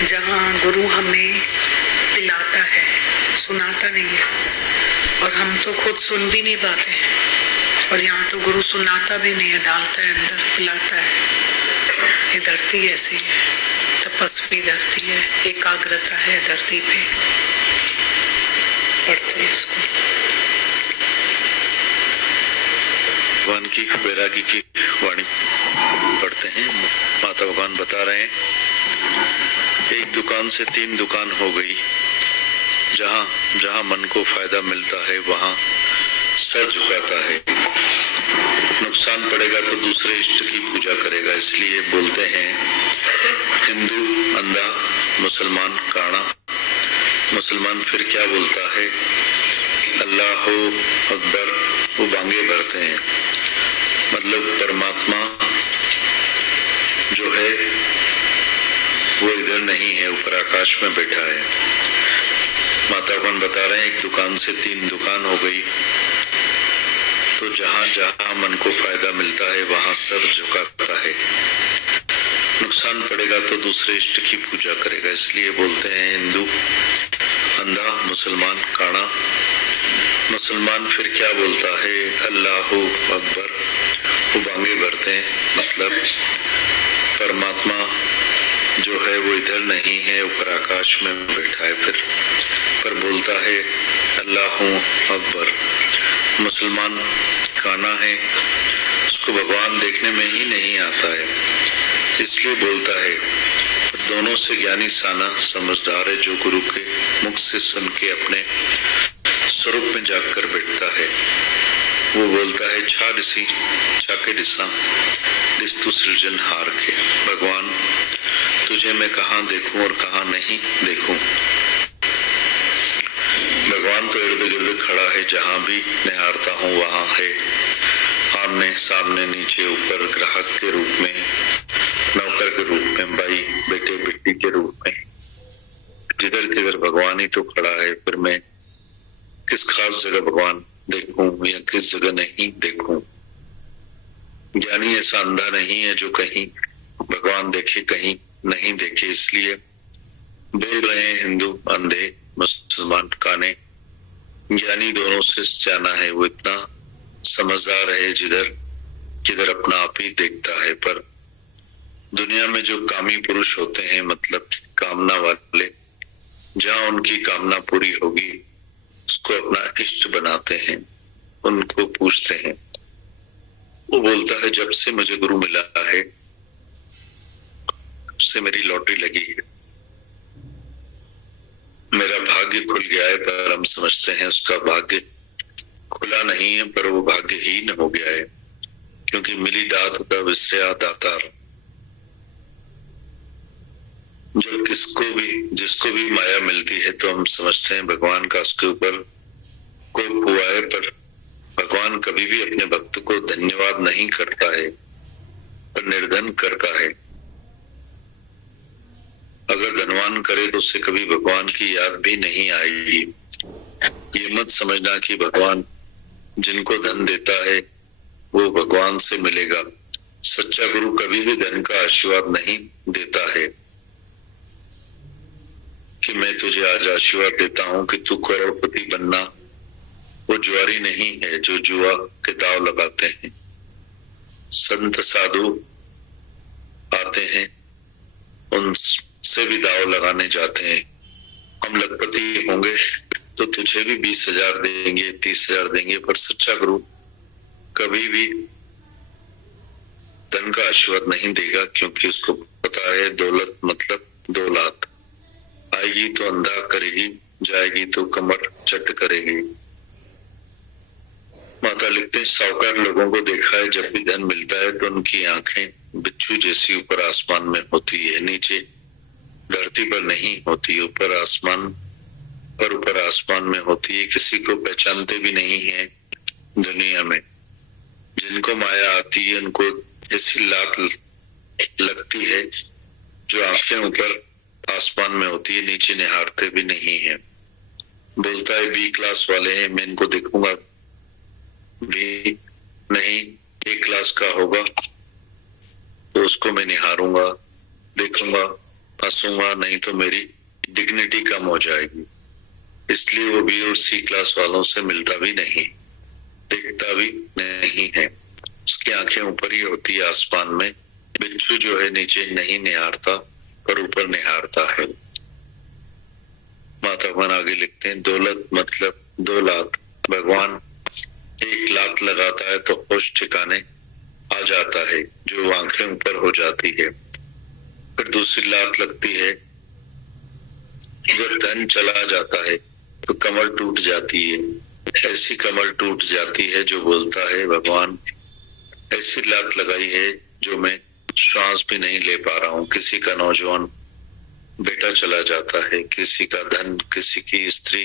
जहाँ गुरु हमें पिलाता है, सुनाता नहीं है, और हम तो खुद सुन भी नहीं पाते हैं। और यहाँ तो गुरु सुनाता भी नहीं है, डालता है अंदर, पिलाता है। ये धरती ऐसी है, तपस्वी धरती है, एकाग्रता है धरती पे। पढ़ते हैं इसको। भगवान की बैरागी की वाणी पढ़ते हैं। माता भगवान बता रहे हैं, एक दुकान से 3 दुकान हो गई। जहाँ जहाँ मन को फायदा मिलता है वहाँ सर झुकाता है। नुकसान पड़ेगा तो दूसरे इष्ट की पूजा करेगा। इसलिए बोलते हैं हिंदू अंधा, मुसलमान काना। मुसलमान फिर क्या बोलता है? अल्लाह अकबर, वो बांगे भरते हैं। मतलब परमात्मा जो है वो इधर नहीं है, ऊपर आकाश में बैठा है। माता भगवान बता रहे हैं, एक दुकान से 3 दुकान हो गई। तो जहाँ जहाँ मन को फायदा मिलता है वहां सर झुकाता है। नुकसान पड़ेगा तो दूसरे इष्ट की पूजा करेगा। इसलिए बोलते हैं हिंदू अंधा, मुसलमान काना। मुसलमान फिर क्या बोलता है? अल्लाह अकबर, वो बांगे भरते हैं। मतलब परमात्मा जो है वो इधर नहीं है, ऊपर आकाश में बैठा है। फिर पर बोलता है अल्लाह अकबर। मुसलमान काना है, उसको भगवान देखने में ही नहीं आता है, इसलिए बोलता है। दोनों से ज्ञानी साना समझदार है, जो गुरु के मुख से सुन के अपने स्वरूप में जाकर बैठता है। वो बोलता है छा दिसी छाके दिशा दिस्तु सृजन हार के। भगवान तुझे मैं कहाँ देखूं और कहाँ नहीं देखूं। भगवान तो इर्द गिर्द खड़ा है, जहाँ भी निहारता हूँ वहाँ है। आमने सामने नीचे ऊपर, ग्राहक के रूप में, नौकर के रूप में, भाई बेटे बेटी के रूप में। जिधर किधर भगवान ही तो खड़ा है। फिर मैं किस खास जगह भगवान देखूं या किस जगह नहीं देखूं। ज्ञानी ऐसा अंधा नहीं है जो कहीं भगवान देखे कहीं नहीं देखे। इसलिए बोल रहे हैं हिंदू अंधे, मुसलमान काने। ज्ञानी दोनों से जाना है, वो इतना समझदार है जिधर किधर अपना आप ही देखता है। पर दुनिया में जो कामी पुरुष होते हैं, मतलब कामना वाले, जहाँ उनकी कामना पूरी होगी उसको अपना इष्ट बनाते हैं, उनको पूछते हैं। वो बोलता है जब से मुझे गुरु मिला है तब से मेरी लॉटरी लगी है, मेरा भाग्य खुल गया है। पर हम समझते हैं उसका भाग्य खुला नहीं है, पर वो भाग्यहीन हो गया है, क्योंकि मिली दात का विसर्या दातार। जब जिसको भी माया मिलती है तो हम समझते हैं भगवान का उसके ऊपर कोप हुआ है। पर भगवान कभी भी अपने भक्त को धन्यवाद नहीं करता है, पर निर्धन करता है। अगर धनवान करे तो उसे कभी भगवान की याद भी नहीं आएगी। ये मत समझना कि भगवान जिनको धन देता है वो भगवान से मिलेगा। सच्चा गुरु कभी भी धन का आशीर्वाद नहीं देता है कि मैं तुझे आज आशीर्वाद देता हूं कि तू करोड़पति बनना। वो जुआरी नहीं है जो जुआ के दाव लगाते हैं। संत साधु आते हैं, उनसे भी दाव लगाने जाते हैं। हम लखपति होंगे तो तुझे भी 20,000 देंगे, 30,000 देंगे। पर सच्चा गुरु कभी भी धन का आशीर्वाद नहीं देगा, क्योंकि उसको पता है दौलत मतलब दौलत आएगी तो अंधा करेगी, जाएगी तो कमर चट करेगी। माता लिखते हैं, साहूकार लोगों को देखा है जब भी धन मिलता है तो उनकी आंखें बिच्छू जैसी ऊपर आसमान में होती है, नीचे धरती पर नहीं होती। ऊपर आसमान में होती है। किसी को पहचानते भी नहीं है दुनिया में। जिनको माया आती है उनको ऐसी लात लगती है जो आंखें ऊपर आसमान में होती है, नीचे निहारते भी नहीं है। बोलता है बी क्लास वाले हैं, मैं इनको देखूंगा भी नहीं। ए क्लास का होगा तो उसको मैं निहारूंगा, देखूंगा। फंसूंगा, नहीं तो मेरी डिग्निटी कम हो जाएगी। इसलिए वो बी और सी क्लास वालों से मिलता भी नहीं, देखता भी नहीं है। उसकी आंखें ऊपर ही होती है आसमान में। बिच्छू जो है नीचे नहीं निहारता पर ऊपर निहारता है। माता भगवान आगे लिखते हैं, दौलत मतलब 2 लात। भगवान 1 लात लगाता है तो होश ठिकाने आ जाता है, जो आंखें ऊपर हो जाती है। फिर दूसरी लात लगती है, जब धन चला जाता है तो कमर टूट जाती है। ऐसी कमर टूट जाती है जो बोलता है, भगवान ऐसी लात लगाई है जो मैं श्वास भी नहीं ले पा रहा हूँ। किसी का नौजवान बेटा चला जाता है, किसी का धन, किसी की स्त्री,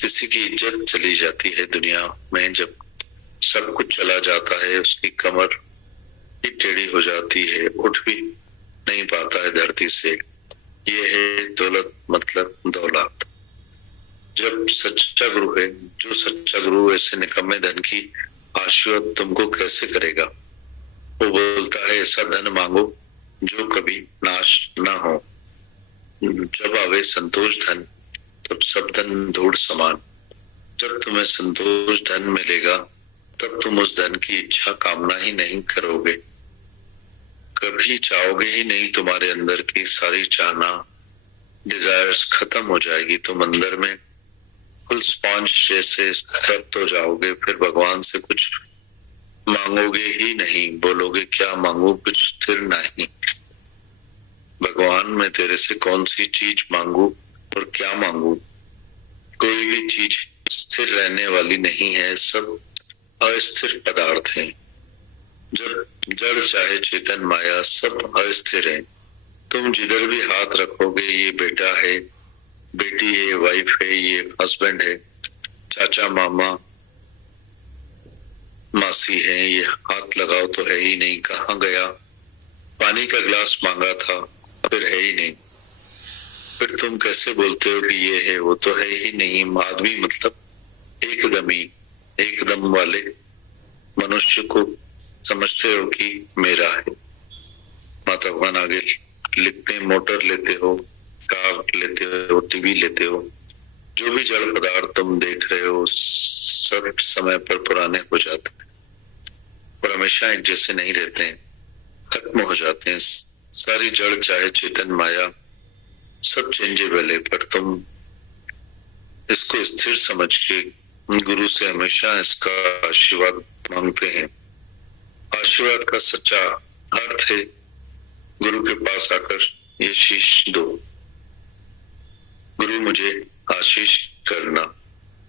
किसी की इज्जत चली जाती है दुनिया में। जब सब कुछ चला जाता है उसकी कमर ही टेढ़ी हो जाती है, उठ भी नहीं पाता है धरती से। ये है दौलत मतलब 2 लात। जब सच्चा गुरु है, जो सच्चा गुरु ऐसे निकम्मे धन की आशीर्वाद तुमको कैसे करेगा? वो बोलता है, ऐसा धन मांगो जो कभी नाश ना हो। जब आवे संतोष धन तब सब धन धूड़ समान। जब तुम्हें संतोष धन मिलेगा तब तुम उस धन की इच्छा कामना ही नहीं करोगे, कभी चाहोगे ही नहीं। तुम्हारे अंदर की सारी चाहना, डिजायर्स खत्म हो जाएगी। तुम अंदर में फुल स्पॉन्ज जैसे तृप्त हो जाओगे। फिर भगवान से कुछ मांगोगे ही नहीं, बोलोगे क्या मांगू, कुछ स्थिर नहीं। भगवान मैं तेरे से कौन सी चीज मांगू और क्या मांगू? कोई भी चीज स्थिर रहने वाली नहीं है, सब अस्थिर पदार्थ हैं। जब जड़ चाहे चेतन माया सब अस्थिर है। तुम जिधर भी हाथ रखोगे, ये बेटा है, बेटी है, वाइफ है, ये हस्बैंड है, चाचा मामा मासी है, ये हाथ लगाओ तो है ही नहीं। कहाँ गया? पानी का गिलास मांगा था, फिर है ही नहीं। फिर तुम कैसे बोलते हो कि ये है, वो तो है ही नहीं। आदमी मतलब एकदम वाले मनुष्य को समझते हो कि मेरा है। माता भगवान आगे लिखते हैं, मोटर लेते हो, कार लेते हो, टीवी लेते हो, जो भी जड़ पदार्थ तुम देख रहे हो सब समय पर पुराने हो जाते हैं और हमेशा एक जैसे नहीं रहते हैं, खत्म हो जाते हैं। सारी जड़ चाहे चेतन माया सब चेंजेबल है, पर तुम इसको स्थिर समझ के गुरु से हमेशा इसका आशीर्वाद मांगते हैं। आशीर्वाद का सच्चा अर्थ है गुरु के पास आकर ये शीश दो, गुरु मुझे आशीष करना।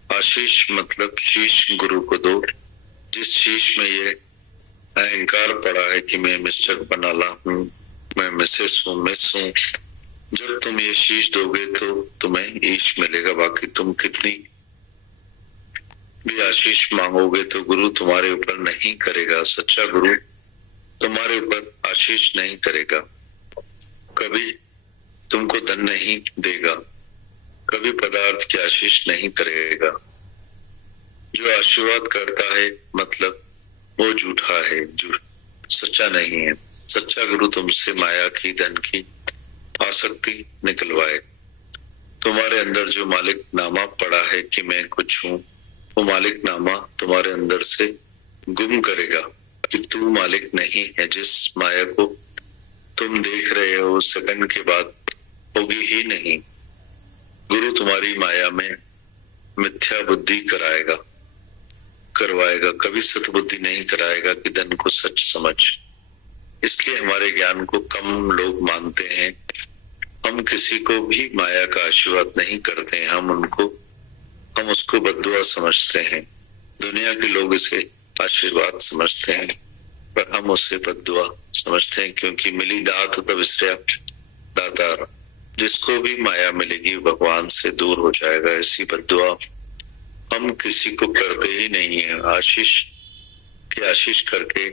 आशीष मतलब शीश गुरु को दो। जिस शीश में ये अहंकार पड़ा है कि मैं मिस्टर बनाला हूँ, मैं मिसेस हूँ, मिस हूँ, जब तुम ये शीश दोगे तो तुम्हें ईश मिलेगा। बाकी तुम कितनी भी आशीष मांगोगे तो गुरु तुम्हारे ऊपर नहीं करेगा। सच्चा गुरु तुम्हारे ऊपर आशीष नहीं करेगा, कभी तुमको धन नहीं देगा, कभी पदार्थ की आशीष नहीं करेगा। जो आशीर्वाद करता है मतलब वो झूठा है, सच्चा नहीं है। सच्चा गुरु तुमसे माया की, धन की आसक्ति निकलवाए। तुम्हारे अंदर जो मालिक नामा पड़ा है कि मैं कुछ हूँ, वो मालिक नामा तुम्हारे अंदर से गुम करेगा कि तू मालिक नहीं है। जिस माया को तुम देख रहे हो सेकंड के बाद होगी ही नहीं। गुरु तुम्हारी माया में मिथ्या बुद्धि करवाएगा, कभी सतबुद्धि नहीं कराएगा कि धन को सच समझ। इसलिए हमारे ज्ञान को कम लोग मानते हैं। हम किसी को भी माया का आशीर्वाद नहीं करते हैं, हम उसको बद्दुआ समझते हैं। दुनिया के लोग इसे आशीर्वाद समझते हैं, पर हम उसे बद्दुआ समझते हैं, क्योंकि मिली दात तब विसर्या दातार। जिसको भी माया मिलेगी भगवान से दूर हो जाएगा। ऐसी बद्दुआ हम किसी को करते ही नहीं है। आशीष करके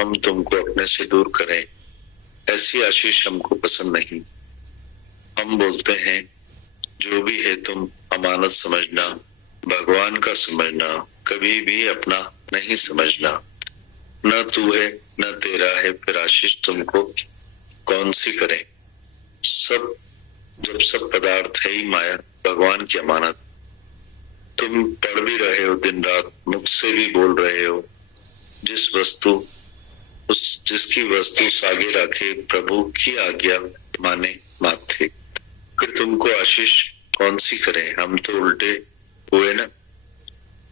हम तुमको अपने से दूर करें, ऐसी आशीष हमको पसंद नहीं। हम बोलते हैं जो भी है तुम अमानत समझना, भगवान का समझना, कभी भी अपना नहीं समझना। न तू है न तेरा है, फिर आशीष तुमको कौन सी करे। जब सब पदार्थ है ही माया, भगवान की अमानत, तुम पढ़ भी रहे हो दिन रात, मुख से भी बोल रहे हो, जिसकी वस्तु सागे रखे प्रभु की आज्ञा माने माथे, फिर तुमको आशीष कौन सी करें? हम तो उल्टे हुए ना,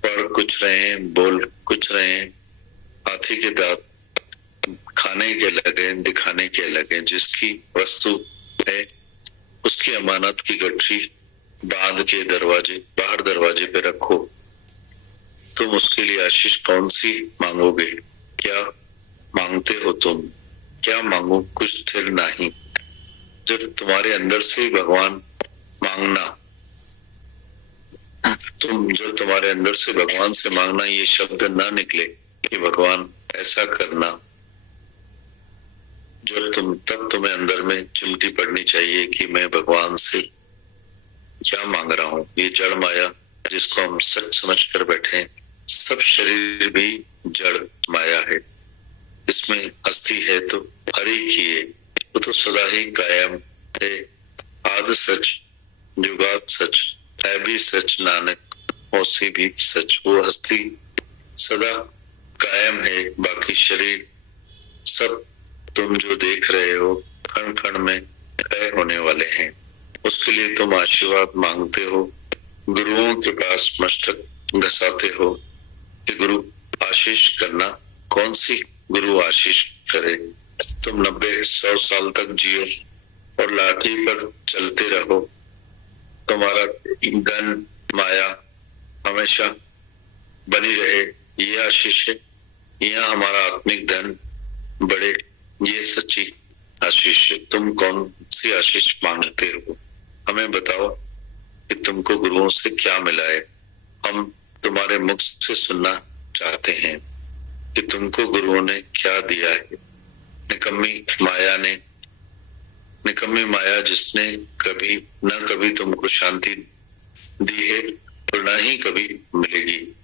पढ़ कुछ रहे हैं, बोल कुछ रहे हैं, हाथी के दांत खाने के लगे, दिखाने के लगे। जिसकी वस्तु है उसकी अमानत की गठरी बांध के बाहर दरवाजे पे रखो। तुम उसके लिए आशीष कौन सी मांगोगे? क्या मांगते हो तुम? क्या मांगो? कुछ स्थिर नहीं। जब तुम्हारे अंदर से भगवान मांगना, जब तुम्हारे अंदर से भगवान से मांगना ये शब्द ना निकले कि भगवान ऐसा करना, तब तुम्हें अंदर में चिमटी पड़नी चाहिए कि मैं भगवान से क्या मांग रहा हूँ। ये जड़ माया जिसको हम सच समझ कर बैठे हैं, सब शरीर भी जड़ माया है। इसमें अस्थि है तो हरि की है, वो तो सदा ही कायम है। आद सच जुगात सच है भी सच, नानक होसी भी सच। वो हस्ती सदा कायम है, बाकी शरीर सब तुम जो देख रहे हो क्षण क्षण में क्षय होने वाले हैं। उसके लिए तुम आशीर्वाद मांगते हो, गुरुओं के पास मस्तक घसाते हो कि गुरु आशीष करना। कौन सी गुरु आशीष करे? तुम 90-100 साल तक जियो और लाठी पर चलते रहो, तुम्हारा धन माया हमेशा बनी रहे, ये आशीष है? यह हमारा आत्मिक धन बढ़े, ये सच्ची आशीष है। तुम कौन सी आशीष मांगते हो? हमें बताओ कि तुमको गुरुओं से क्या मिला है। हम तुम्हारे मुख से सुनना चाहते हैं कि तुमको गुरुओं ने क्या दिया है। निकम्मी माया जिसने कभी तुमको शांति दी है और ना ही कभी मिलेगी।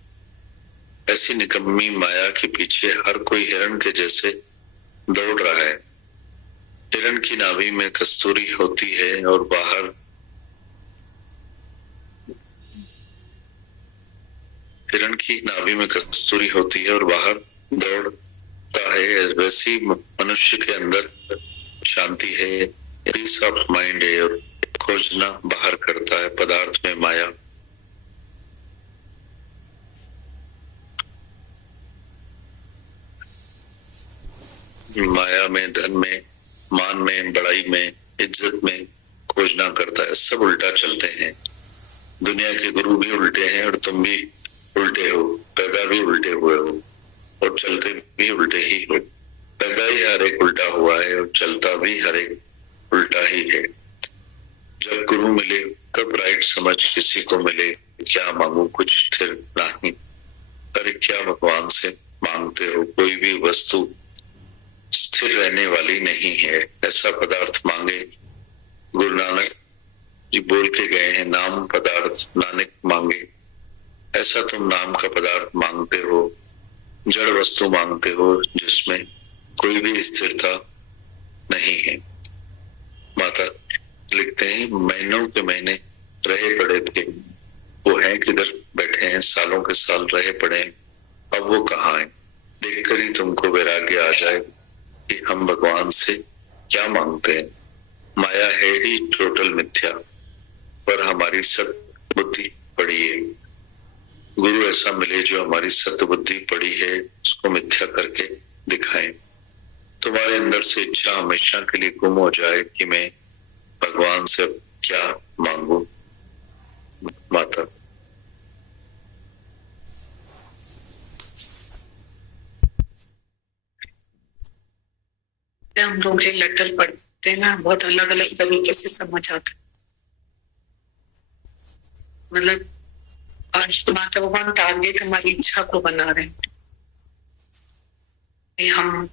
ऐसी निकम्मी माया के पीछे हर कोई हिरण के जैसे दौड़ रहा है। हिरण की नाभि में कस्तूरी होती है और बाहर दौड़ता है। वैसी मनुष्य के अंदर शांति है, पीस ऑफ माइंड है और खोजना बाहर करता है पदार्थ में माया। माया में, धन में, मान में, बड़ाई में, इज्जत में खोजना करता है। सब उल्टा चलते हैं। दुनिया के गुरु भी उल्टे हैं और तुम भी उल्टे हो, पैदा भी उल्टे हुए हो और चलते भी उल्टे ही हो। पैदा ही हर एक उल्टा हुआ है और चलता भी हर एक उल्टा ही है। जब गुरु मिले तब राइट समझ किसी को मिले। क्या मांगू? कुछ स्थिर नहीं। अरे क्या भगवान से मांगते हो? कोई भी वस्तु स्थिर रहने वाली नहीं है। ऐसा पदार्थ मांगे, गुरु नानक जी बोल के गए हैं, नाम पदार्थ नानक मांगे। ऐसा तुम नाम का पदार्थ मांगते हो, जड़ वस्तु मांगते हो जिसमें कोई भी स्थिरता नहीं है। माता लिखते हैं, महीनों के महीने रहे पड़े थे, वो हैं किधर? बैठे हैं, सालों के साल रहे पड़े हैं, अब वो कहाँ है? देखकर ही तुमको वैराग्य आ जाए कि हम भगवान से क्या मांगते हैं। माया है ही टोटल मिथ्या, पर हमारी सत बुद्धि पड़ी है। गुरु ऐसा मिले जो हमारी सत बुद्धि पड़ी है उसको मिथ्या करके दिखाएं। तुम्हारे अंदर से इच्छा हमेशा के लिए गुम हो जाए कि मैं भगवान से क्या मांगू। माता हम लोग ये लेटर पढ़ते हैं ना, बहुत अलग अलग तरीके से समझ आता है। मतलब आज माता भगवान टारगेट हमारी इच्छा को बना रहे हैं। हम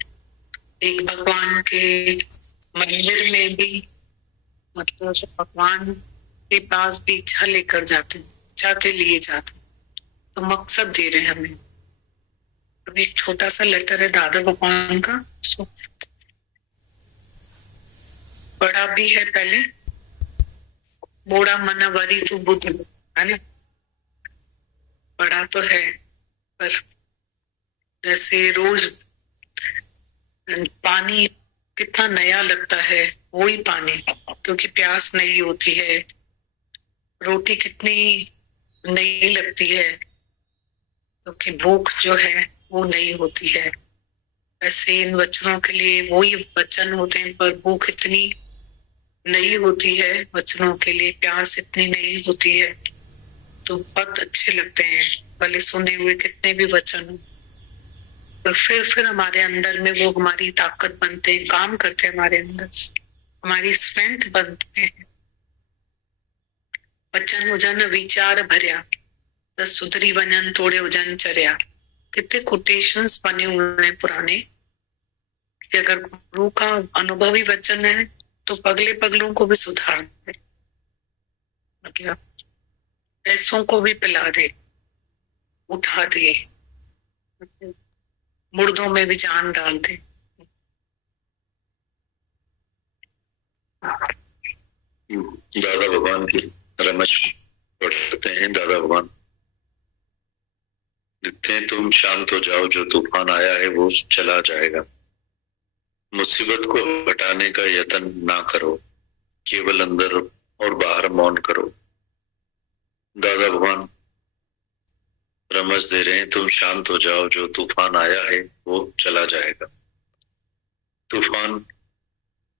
एक भगवान के मंदिर में भी, मतलब भगवान के पास भी इच्छा लेकर जाते हैं, इच्छा के लिए जाते हैं, तो मकसद दे रहे हैं हमें। अभी एक छोटा सा लेटर है दादा भगवान का, पढ़ा भी है पहले, बोड़ा मना वरी तू बुद्ध, है ना, पढ़ा तो है, पर जैसे रोज पानी कितना नया लगता है, वही पानी, क्योंकि प्यास नहीं होती है, रोटी कितनी नई लगती है, क्योंकि भूख जो है वो नहीं होती है। ऐसे इन वचनों के लिए वही वचन होते हैं, पर भूख इतनी नहीं होती है, वचनों के लिए प्यास इतनी नहीं होती है, तो बहुत अच्छे लगते हैं, भले सुने हुए कितने भी वचन हो, पर फिर हमारे अंदर में वो हमारी ताकत बनते हैं, काम करते हैं, हमारे अंदर हमारी स्ट्रेंथ बनते हैं। वचन हुजन विचार भरिया, दस सुधरी वजन तोड़े हुजन चरिया, कितने कोटेशंस बने हुए हैं पुराने, कि अगर गुरु का अनुभवी वचन है तो पगले पगलों को भी सुधार दे, मतलब ऐसों को भी पिला दे, उठा दे, मुर्दों में भी जान डाल दे। दादा भगवान की रमच पढ़ते हैं। दादा भगवान लिखते हैं, तुम शांत हो जाओ, जो तूफान आया है वो चला जाएगा, मुसीबत को हटाने का यत्न ना करो, केवल अंदर और बाहर मौन करो। दादा भगवान रमज दे रहे हैं, तुम शांत हो जाओ, जो तूफान आया है वो चला जाएगा, तूफान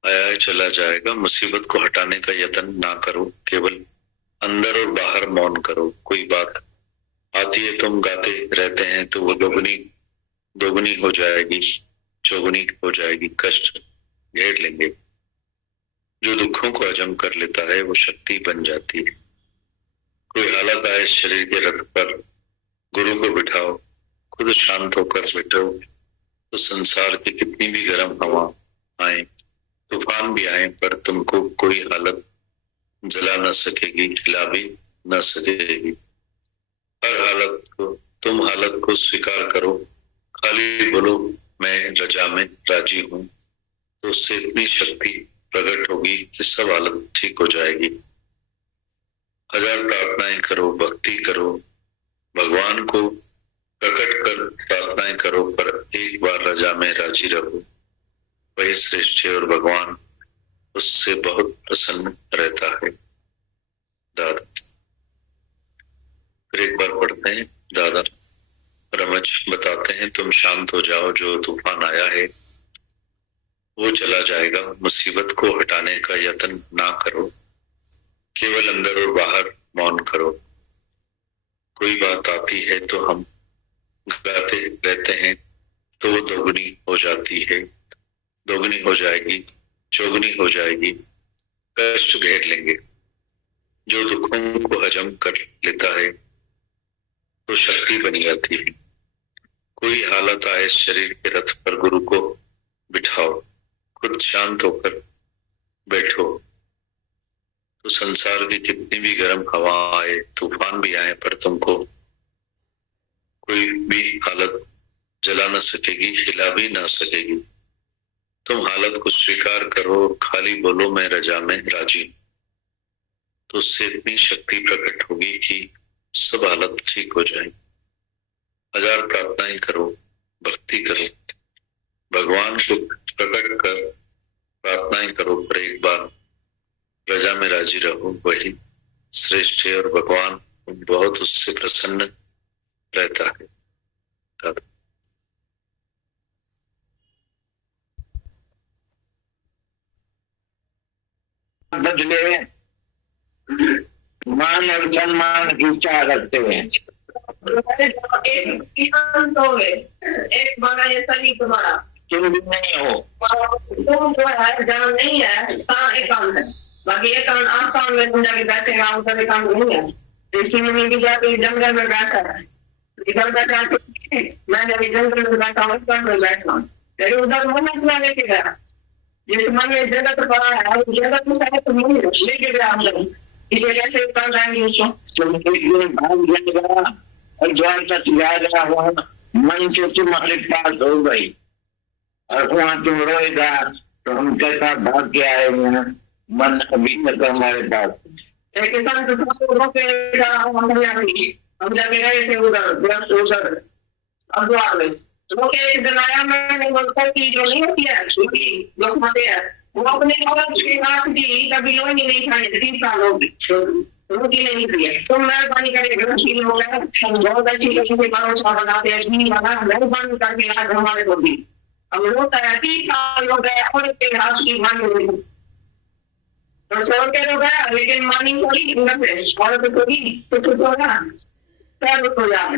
आया है चला जाएगा, मुसीबत को हटाने का यत्न ना करो, केवल अंदर और बाहर मौन करो। कोई बात आती है, तुम गाते रहते हैं तो वो दोगुनी हो जाएगी, चौगुनी हो जाएगी, कष्ट घेर लेंगे। जो दुखों को हजम कर लेता है वो शक्ति बन जाती है। कोई हालत आए शरीर के रथ पर, गुरु को बिठाओ, खुद शांत होकर बैठो, तो संसार की कितनी भी गर्म हवा आए, तूफान भी आए, पर तुमको कोई हालत जला न सकेगी, हिला भी न सकेगी। हर हालत को, तुम हालत को स्वीकार करो, खाली बोलो मैं रजा में राजी हूं, तो उससे इतनी शक्ति प्रकट होगी कि सब हालत ठीक हो जाएगी। हजार प्रार्थनाएं करो, भक्ति करो, भगवान को प्रकट कर प्रार्थनाएं करो, पर एक बार रजा में राजी रहो, वही श्रेष्ठ है और भगवान उससे बहुत प्रसन्न रहता है। दादा फिर एक बार पढ़ते हैं। दादा रमज बताते हैं, तुम शांत हो जाओ, जो तूफान आया है वो चला जाएगा, मुसीबत को हटाने का यत्न ना करो, केवल अंदर और बाहर मौन करो। कोई बात आती है तो हम गाते रहते हैं तो वो दोगुनी हो जाती है, दोगुनी हो जाएगी, चौगुनी हो जाएगी, कष्ट घेर लेंगे। जो दुखों को हजम कर लेता है तो शक्ति बन जाती है। कोई हालत आए शरीर के रथ पर, गुरु को बिठाओ, खुद शांत होकर बैठो, तो संसार की कितनी भी गर्म हवा आए, तूफान भी आए, पर तुमको कोई भी हालत जला न सकेगी, हिला भी ना सकेगी। तुम हालत को स्वीकार करो, खाली बोलो मैं रजा में राजी, तो उससे इतनी शक्ति प्रकट होगी कि सब हालत ठीक हो जाए। हजार प्रार्थनाएं करो, भक्ति करो, भगवान को प्रकट कर प्रार्थनाएं करो, पर एक बार रजा में राजी रहो, वही श्रेष्ठ है और भगवान बहुत उससे प्रसन्न रहता है। दादा बदले मान और सम्मान की इच्छा रखते हैं। एक बड़ा ऐसा नहीं तुम्हारा, तुम भी नहीं हो, तुम जो है जहाँ नहीं है कहाँ एकांत है, बाकी एकांत आसान में तुम जाके बैठेगा, उधर एकांत नहीं है। इसी में भी जाके जंगल में बैठा है, इधर बैठा मैं जब जंगल में बैठा हूँ बैठना, लेकिन उधर मन अपना लेके गया, जिस मन में जगत पड़ा है उस जगत में शायद तुम नहीं लेके गया हम लोग, इसे कैसे कर जाएंगे उसको। तुम भाग जाएगा और द्वार तक जाएगा, वहाँ मन से तुम्हारे पास हो गई और वहाँ तुम रोएगा, तो हम कैसा भाग के आए हैं, मन अभी तक हमारे पास। एक किसान तो हम जाके गए थे उधर अब जो आ गए तो के दलाया में बोलता कि जो नहीं होती है छोटी लोग माते हैं वो अपने औरत के हाथ दी कभी लोग नहीं खाए 3 साल हो गए रोटी नहीं थी तो मैं पानी करके घर की हो गया हम बहुत अच्छी किस्म के बालों से बनाते हैं घी बना मेहरबानी करके आज हमारे को भी हम लोग 3 साल हो गए और के हाथ की मानी हुई तो छोड़ के तो गया लेकिन मानी थोड़ी अंदर से और तो होगा तब तो यार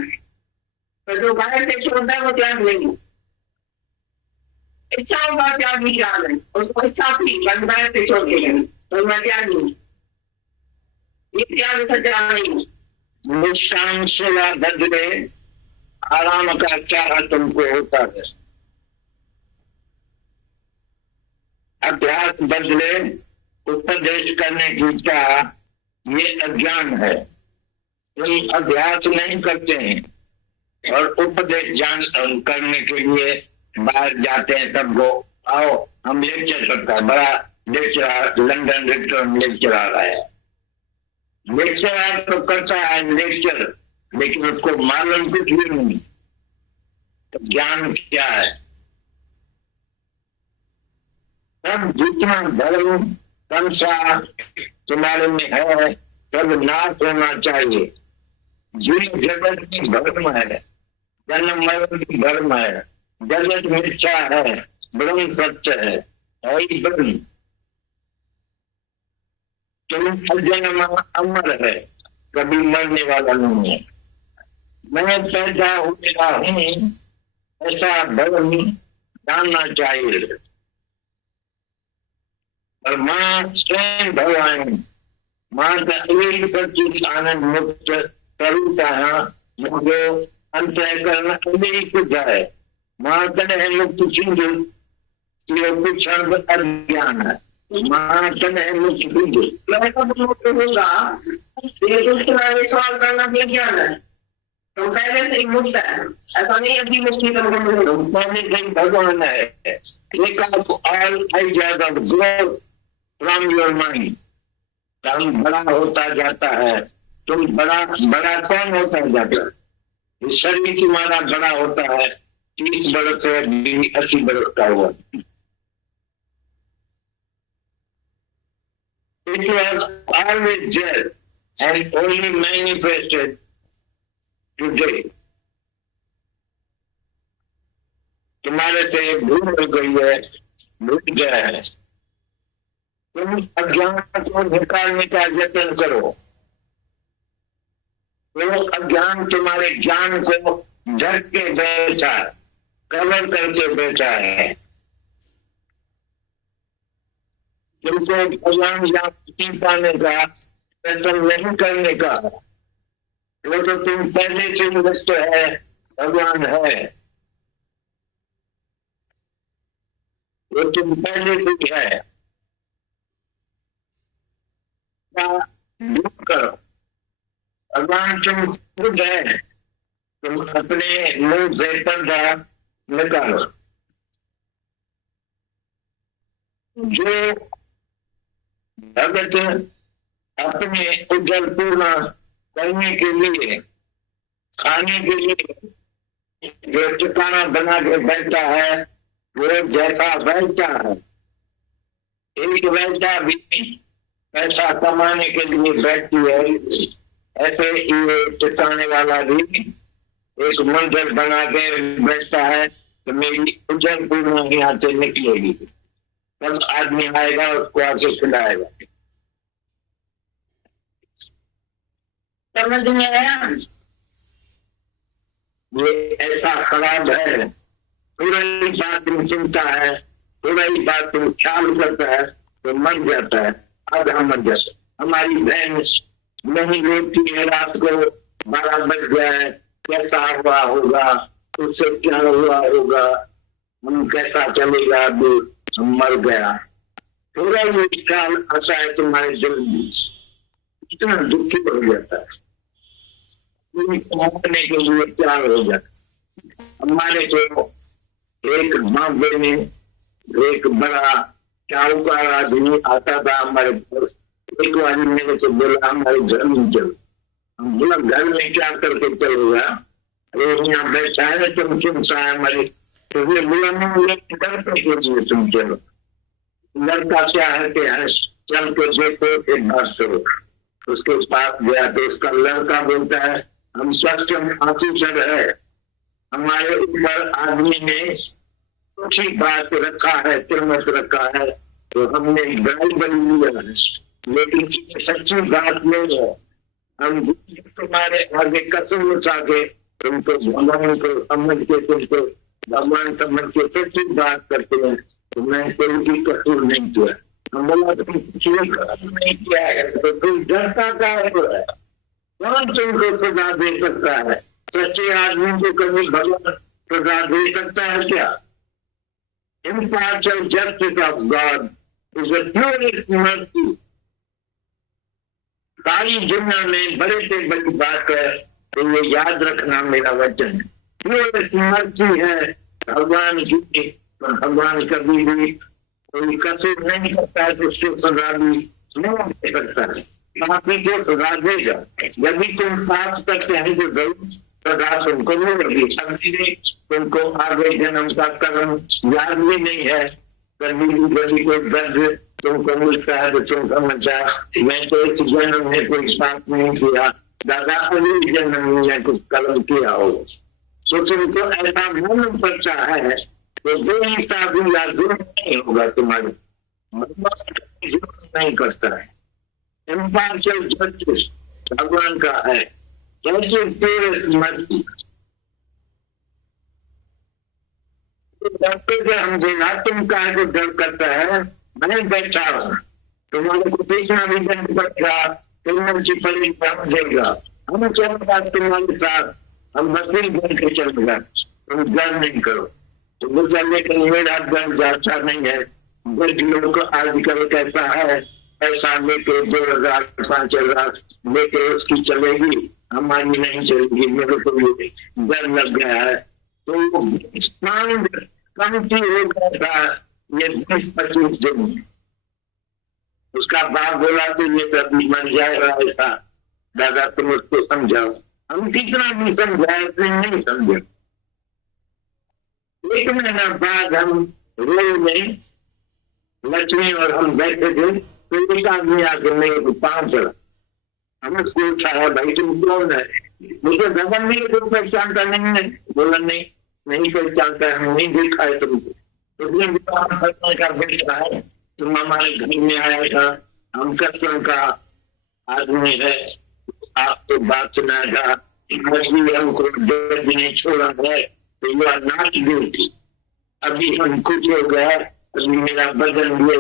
तो जो बाहर से छोड़ता है वो त्याग नहीं इच्छाओं का त्याग नहीं त्याग है उसको इच्छा थी बाहर से छोड़ के गई तो मैं त्याग नहीं ये त्याग सच्चा नहीं नुकसान सेवा बदले आराम का चाह तुमको होता है, अभ्यास बदले उपदेश करने की चाह ये अज्ञान है। तुम अभ्यास नहीं करते हैं और उपदेश जान करने के लिए बाहर जाते हैं, सबको आओ हम लेक्चर करता है, बड़ा लेक्चर लंदन लेक्चर आ रहा है, लेक्चर तो करता है लेक्चर, लेकिन उसको मालूम कुछ भी नहीं तो ज्ञान क्या है। सब जितना धर्म संसार तुम्हारे में है सब नाश होना चाहिए। जीव जगत की धर्म है, जन्म मरण की धर्म है, जगत मिथ्या है, ब्रह्म सत्य है ही ब्रह्म। तुम अजन्म अमर है, कभी मरने वाला नहीं है। मैं पैदा हुआ हूँ ऐसा धर्म जानना चाहिए। और माँ स्वयं भगवान माँ का एक पच्चीस आनंद मुक्त स्वरूपता मुझे अंतर करना मेरी कुछ है। माँ कने मुक्त सिंधु कुछ अज्ञान है, माँ कने मुक्त सिंधु होगा ये सवाल करना भी ज्ञान है तो पहले से ही मुक्त है ऐसा नहीं अभी मुक्ति भगवान है। All ideas of growth from your mind. तुम बड़ा होता जाता है, तुम बड़ा बड़ा कौन होता जाता है? शरीर तुम्हारा बड़ा होता है, 30 बरस से 80 बरस का हुआ। It was always there and only manifested today. तुम्हारे से भूल हो गई है, भूल गया है। तुम अज्ञान को निकालने का यत्न करो। वो अज्ञान तुम्हारे ज्ञान को ढक के बैठा, कवर करके बैठा है। तुमको भगवान जान पाने का यत्न नहीं करने का, वो तो तुम पहले से मुक्त है, भगवान है, वो तुम पहले से है। करो भगवान तुम खुद है, तुम अपने मुंह से पर्दा निकालो। जो भगत अपने उज्जवल पूर्ण करने के लिए खाने के लिए जो ठिकाना बना के बैठता है वो जैसा बैठता है, एक वैसा भी पैसा कमाने के लिए बैठती है, ऐसे ये ठिकाने वाला भी एक मंदिर बना के बैठता है तो मेरी उज्जवल पूर्ण यहाँ से निकलेगी, तब आदमी आएगा उसको आके खिलाएगा। समझ में आया? ये ऐसा खराब है, थोड़ा ही बात तुम सुनता है, थोड़ा ही बात तुम ख्याल करता है तो मर जाता है, आधा मर जाता है। हमारी बहन नहीं लेती है, रात को 12 बज गया है, कैसा हुआ होगा, उससे क्या हुआ होगा, हम कैसा चलेगा, अभी हम मर गया। थोड़ा ही ख्याल आता है तुम्हारे दिल में, इतना दुखी हो जाता है, पहुंचने के लिए तैयार हो जाता। हमारे को एक माँ ने एक बड़ा शाहूकार आदमी आता था हमारे पास। एक आदमी मेरे को बोला हमारे घर में चल। हम बोला घर में क्या करके चलेगा, अरे यहाँ बैठा है तुम क्यों सा हमारे, तो बोला नहीं घर पे क्यों तुम चलो, लड़का क्या है कि है चल के देखो एक बात करो। उसके पास गया तो उसका लड़का बोलता है हम कस्टम ऑफिसर है, हमारे ऊपर आदमी ने कुछ ही बात रखा है, तिरमत रखा है, तो हमने गाय बन लिया है, लेकिन सच्ची बात नहीं है। हम तुम्हारे आगे कसम उठा के तुमको भगवान को समझ के तुमको भगवान समझ के सच्ची बात करते हैं, तो मैं कोई कसूर नहीं किया। हम बोला तुम कुछ नहीं किया है तो तुम डरता का है, कौन तुमको सजा दे सकता है? सच्चे आदमी को कभी भगवान सजा दे सकता है क्या? Impartial justice of God is a purest mercy. सारी दुनिया में बड़े से बड़ी बात है तो ये याद रखना मेरा वचन। प्योरेस्ट मर्सी है भगवान की, तो भगवान कभी भी कोई कसूर नहीं करता है तो उसको सजा भी नहीं दे सकता है, पापी को सजा देगा। जब भी तुम पाप करते हैं तो जरूर सजा तुमको मिलेगी। समझिए तुमको आगे जन्म का कर्म याद भी नहीं है, कभी को दर्द तुमको मिलता है तो तुम समझा मैं तो इस जन्म में कोई पाप नहीं किया, दादा अगले जन्म में कुछ कर्म किया हो, तो तुमको ऐसा मन पड़ता है तो जो हिसाब या जुर्म नहीं होगा तुम्हारे, नहीं करता है। इम्पार्शियल जस्टिस भगवान का है, कैसे प्योरेस्ट मर्सी। डरते से हम देगा तुम काहे को डर करता है, मैं बैठा हूँ, तुम्हारे को देखना भी नहीं पड़ेगा, तुम चिपड़ी समझेगा, हम चलेगा तुम्हारे साथ, हम वकील बन के चलेगा, तुम डर नहीं करो। तो मुझे लेकिन मेरा डर जाता नहीं है। लोग आजकल कैसा है, ऐसा लेके 2000 5000 लेके उसकी चलेगी, हमारी नहीं चलेगी, मेरे को ये डर लग गया है। तो कमती हो गया था ये 20-25 दिन, उसका बाप बोला तो ये कभी मर जाएगा ऐसा, दादा तुम उसको समझाओ। हम कितना भी समझाए नहीं समझे। एक महीना बाद हम रोड में लक्ष्मी और हम बैठे थे तो एक आदमी आके मेरे को पाँव चला, हम उसको उठाया, भाई तुम कौन है? मुझे गगन में तुम पहचानता नहीं है? बोला नहीं पहचानता है, हम नहीं देखा है तुमको। उसने का बेटा है, तुम हमारे घर में आया था, हम कस्टम का आदमी है, आपको बात सुनाया था, मछली हमको जज ने छोड़ा है तो यह नाच दी थी। अभी हम कुछ हो गया, अभी मेरा बदन हुए